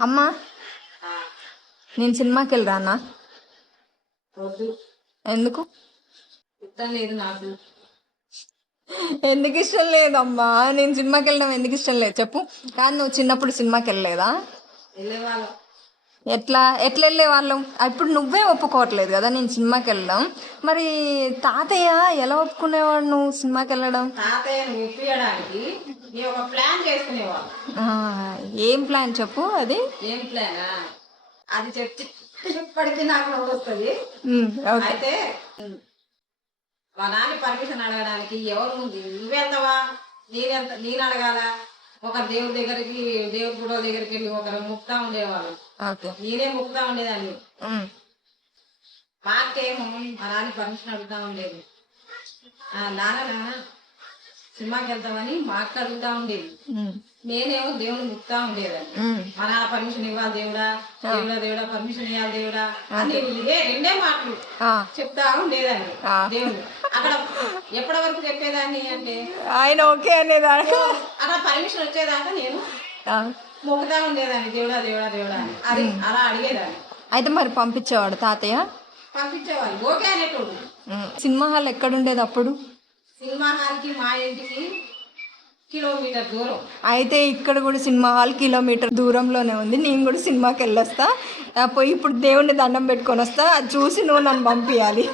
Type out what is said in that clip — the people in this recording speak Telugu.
అమ్మా, ఆ, నేను సినిమాకి వెళ్ళరానా? వద్దు. ఎందుకు? ఇష్టం లేదు నాకు. ఎందుకు ఇష్టం లేదమ్మా? నేను సినిమాకి వెళ్ళడం ఎందుకు ఇష్టం లేదు చెప్పు. కాదు, నువ్వు చిన్నప్పుడు సినిమాకి వెళ్ళలేదా? వెళ్ళేవాళ్ళం. ఎట్లా ఎట్లా వెళ్ళే వాళ్ళం? ఇప్పుడు నువ్వే ఒప్పుకోవట్లేదు కదా నేను సినిమాకి వెళ్ళడం. మరి తాతయ్య ఎలా ఒప్పుకునేవాడు నువ్వు సినిమాకి వెళ్ళడం? తాతయ్యను ఒప్పించడానికి నేను ఒక ప్లాన్ చేసుకునేవాళ్ళం. ఆ, ఏం ప్లాన్ చెప్పు అది. ఏం ప్లానా అది చెప్తే ఇప్పటికీ నాకు నవ్వు వస్తుంది. ఓకే. అయితే మా నాన్న పర్మిషన్ అడగడానికి ఎవరు నువ్వు వెళ్తావా, నేను అడగాల. ఒక దేవుడి దగ్గరికి, దేవుడి గుడో దగ్గరికి వెళ్ళి ఒకరు ముక్తా ఉండేవాళ్ళు. ఓకే. నేనే ముక్తా ఉండేదాన్ని. ఉమ్, మా అక్కేమో మా నాన్న పర్మిషన్ అడుగుతా ఉండేది. నాన్న సినిమాకి వెళ్తామని మా అక్క అడుగుతా ఉండేది. ఉమ్, నేనేమో దేవుని ముక్తా ఉండేదాన్ని. ఉమ్. మా నాన్న పర్మిషన్ ఇవ్వాలి దేవుడా, దేవుడా దేవుడా పర్మిషన్ ఇవ్వాలి దేవుడా అని ఇదే రెండే మాటలు ఆ, చెప్తా ఉండేదాన్ని. ఆ. దేవుడు అక్కడ ఎప్పటి వరకు చెప్పేదాన్ని అంటే ఆయన ఓకే అనేదాకా. అక్కడ పర్మిషన్ వచ్చేదాకా నేను ఆ, మొక్కుతా ఉండేదాన్ని, దేవుడా దేవుడా దేవుడా అని. అది అలా అడిగేదాన్ని. అయితే మరి పంపించేవాడు తాతయ్య? పంపించేవాళ్ళు, ఓకే అనేటోడు. సినిమా హాల్ ఎక్కడుండేది అప్పుడు? సినిమా హాల్కి మా ఇంటికి కిలోమీటర్ దూరం. అయితే ఇక్కడ కూడా సినిమా హాల్ కిలోమీటర్ దూరంలోనే ఉంది. నేను కూడా సినిమాకి వెళ్ళొస్తా. పోయి ఇప్పుడు దేవుణ్ణి దండం పెట్టుకొని వస్తా. అది చూసి నువ్వు నన్ను పంపించాలి.